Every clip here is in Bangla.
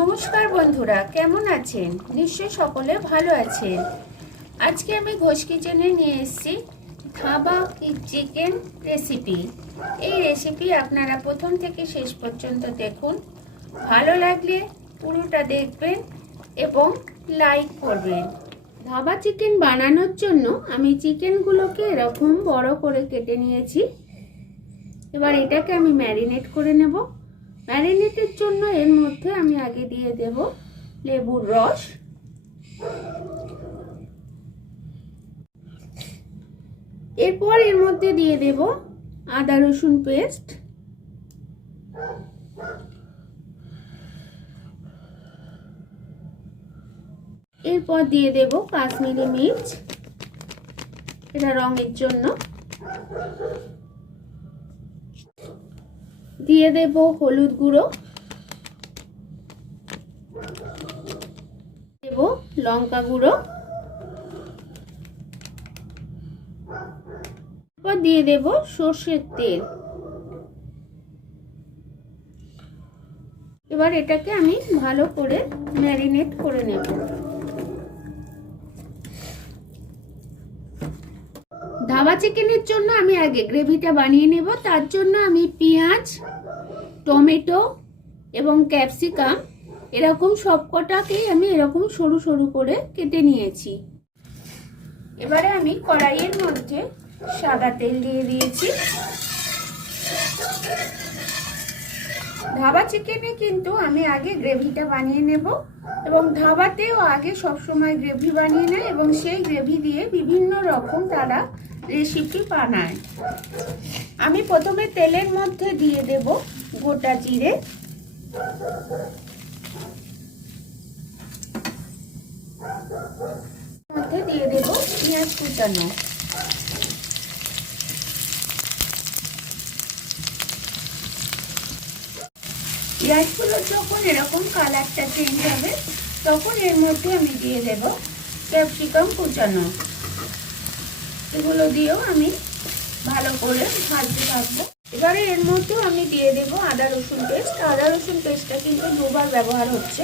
নমস্কার বন্ধুরা, কেমন আছেন? নিশ্চয় সকলে ভালো আছেন। আজকে আমি ঘোষ কিচেনে নিয়ে এসেছি ধাবা চিকেন রেসিপি এই রেসিপি আপনারা প্রথম থেকে শেষ পর্যন্ত দেখুন। ভালো লাগলে পুরোটা দেখবেন এবং লাইক করবেন। ধাবা চিকেন বানানোর জন্য আমি চিকেনগুলোকে এরকম বড় করে কেটে নিয়েছি। এবার এটাকে আমি ম্যারিনেট করে নেব। ম্যারিনেটের জন্য এর মধ্যে আমি আগে দিয়ে দেব লেবুর রস। এরপর এর মধ্যে দিয়ে দেব আদা রসুন পেস্ট। এরপর দিয়ে দেব কাশ্মীরি মির্চ, এটা রঙের জন্য। দিয়ে দেব হলুদ গুঁড়ো। দেব লঙ্কা গুঁড়ো। এরপর দিয়ে দেব সর্ষের তেল। এবার এটাকে আমি ভালো করে ম্যারিনেট করে নেব। ধাবা চিকেনের জন্য আমি আগে গ্রেভিটা বানিয়ে নেব। তার জন্য আমি পেঁয়াজ টমেটো এবং ক্যাপসিকাম, এরকম সবকটাকেই আমি এরকম সরু সরু করে কেটে নিয়েছি। এবারে আমি কড়াইয়ের মধ্যে সাদা তেল দিয়ে দিয়েছি। ধাবা চিকেনে কিন্তু আমি আগে গ্রেভিটা বানিয়ে নেব এবং ধাবাতেও আগে সবসময় গ্রেভি বানিয়ে নেয় এবং সেই গ্রেভি দিয়ে বিভিন্ন রকম তারা রেসিপি বানায় আমি প্রথমে তেলের মধ্যে দিয়ে দেব গোটা জিরে। মধ্যে দিয়ে দেব পেঁয়াজ কুচানো। পেঁয়াজগুলো যখন এরকম কালারটা চেঞ্জ হবে, তখন এর মধ্যে আমি দিয়ে দেব ক্যাপসিকাম কুচানো। এগুলো দিয়েও আমি ভালো করে ভাজতে থাকব। এবারে এর মধ্যেও আমি দিয়ে দেব আদা রসুন পেস্ট। আদা রসুন পেস্টটা কিন্তু দুবার ব্যবহার হচ্ছে।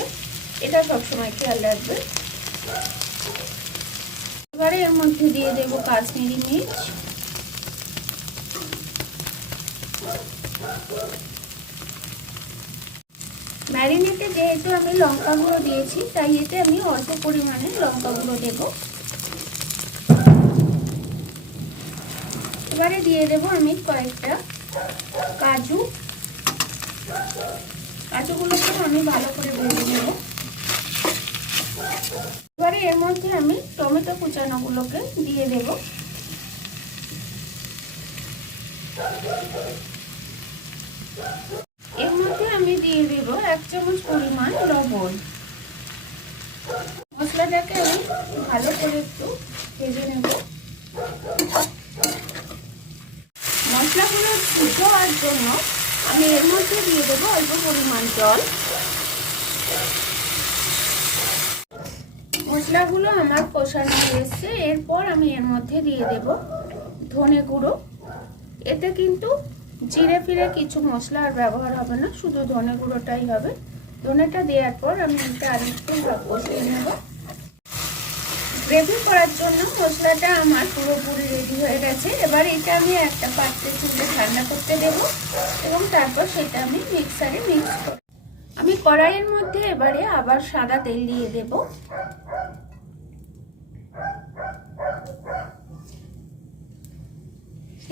এটা সবসময় খেয়াল রাখবে। এবারে এর মধ্যে দিয়ে দেব কাশ্মীরি মির্চ। ম্যারিনেটে যেহেতু আমি লঙ্কা গুঁড়ো দিয়েছি, তাই এতে আমি অল্প পরিমাণে লঙ্কা গুঁড়ো দেবো। এবারে দিয়ে দেব আমি কয়েকটা কাজু। কাজুগুলোকে আমি ভালো করে ভেজে নেব। এবারে এর মধ্যে আমি টমেটো কুচানোগুলোকে দিয়ে দেব। এর মধ্যে আমি দিয়ে দেব এক চামচ পরিমাণ লবণ। মশলাটাকে আমি ভালো করে একটু ভেজে নেব। সিদ্ধ হওয়ার জন্য আমি এর মধ্যে দিয়ে দেবো অল্প পরিমাণ জল। মশলাগুলো আমার কষানো এসছে এরপর আমি এর মধ্যে দিয়ে দেব ধনে গুঁড়ো। এতে কিন্তু জিরে ফিরে কিছু মশলা আর ব্যবহার হবে না, শুধু ধনে গুঁড়োটাই হবে। ধনেটা দেওয়ার পর আমি এটা আরেকটু কষিয়ে নেব। গ্রেভি করার জন্য মশলাটা আমার পুরোপুরি রেডি হয়ে গেছে। এবার এটা আমি একটা পাত্রে চুলে ঠান্ডা করতে দেব এবং তারপর সেটা আমি মিক্সারে মিক্স করব। আমি কড়াইয়ের মধ্যে এবারে আবার সাদা তেল দিয়ে দেব।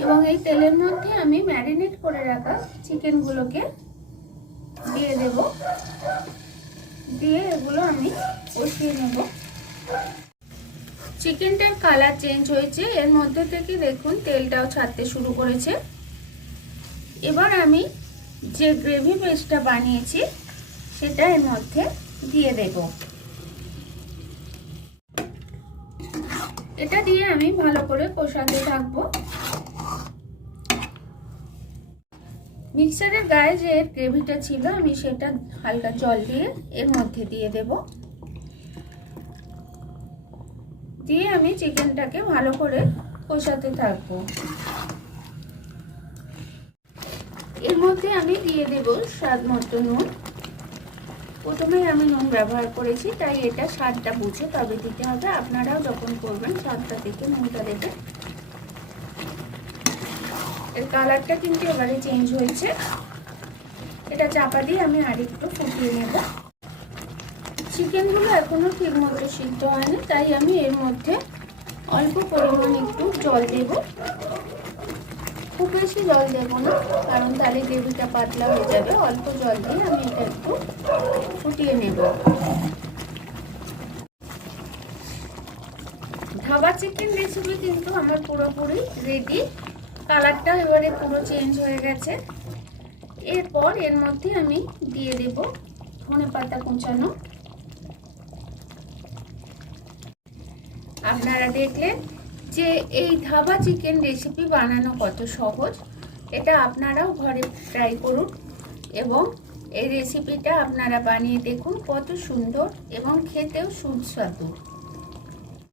এবং এই তেলের মধ্যে আমি ম্যারিনেট করে রাখা চিকেনগুলোকে দিয়ে দেব। দিয়ে এগুলো আমি কষিয়ে নেব। চিকেনটার কালার চেঞ্জ হয়েছে। এর মধ্যে থেকে দেখুন, তেলটাও ছাড়তে শুরু করেছে। এবার আমি যে গ্রেভি পেস্টটা বানিয়েছি, সেটা এর মধ্যে দিয়ে দেব। এটা দিয়ে আমি ভালো করে কষাতে থাকব। মিক্সারের গায়ে যে গ্রেভিটা ছিল, আমি সেটা হালকা জল দিয়ে এর মধ্যে দিয়ে দেবো। দিয়ে আমি চিকেনটাকে ভালো করে কষাতে থাকব। এর মধ্যে আমি দিয়ে দেব স্বাদ মতো নুন। প্রথমেই আমি নুন ব্যবহার করেছি, তাই এটা স্বাদটা বুঝে তবে দিতে হবে। আপনারাও যখন করবেন, স্বাদটা দেখে, নুনটা দেবেন এর কালারটা কিন্তু এবারে চেঞ্জ হয়েছে। এটা চাপা দিয়ে আমি আরেকটু ফুটিয়ে নেব। চিকেনগুলো এখনও ঠিক মতো সিদ্ধ হয়নি, তাই আমি এর মধ্যে অল্প পরিমাণ একটু জল দেব। খুব বেশি জল দেবো না, কারণ তাহলে গ্রেভিটা পাতলা হয়ে যাবে। অল্প জল দিয়ে আমি এটা একটু ফুটিয়ে নেব। ধাবা চিকেন রেসিপি কিন্তু আমার পুরোপুরি রেডি কালারটা এবারে পুরো চেঞ্জ হয়ে গেছে। এরপর এর মধ্যে আমি দিয়ে দেব ধনে পাতা কুচানো আপনারা দেখলেন যে এই ধাবা চিকেন রেসিপি বানানো কত সহজ। এটা আপনারাও ঘরে ট্রাই করুন এবং এই রেসিপিটা আপনারা বানিয়ে দেখুন কত সুন্দর এবং খেতেও সুস্বাদু।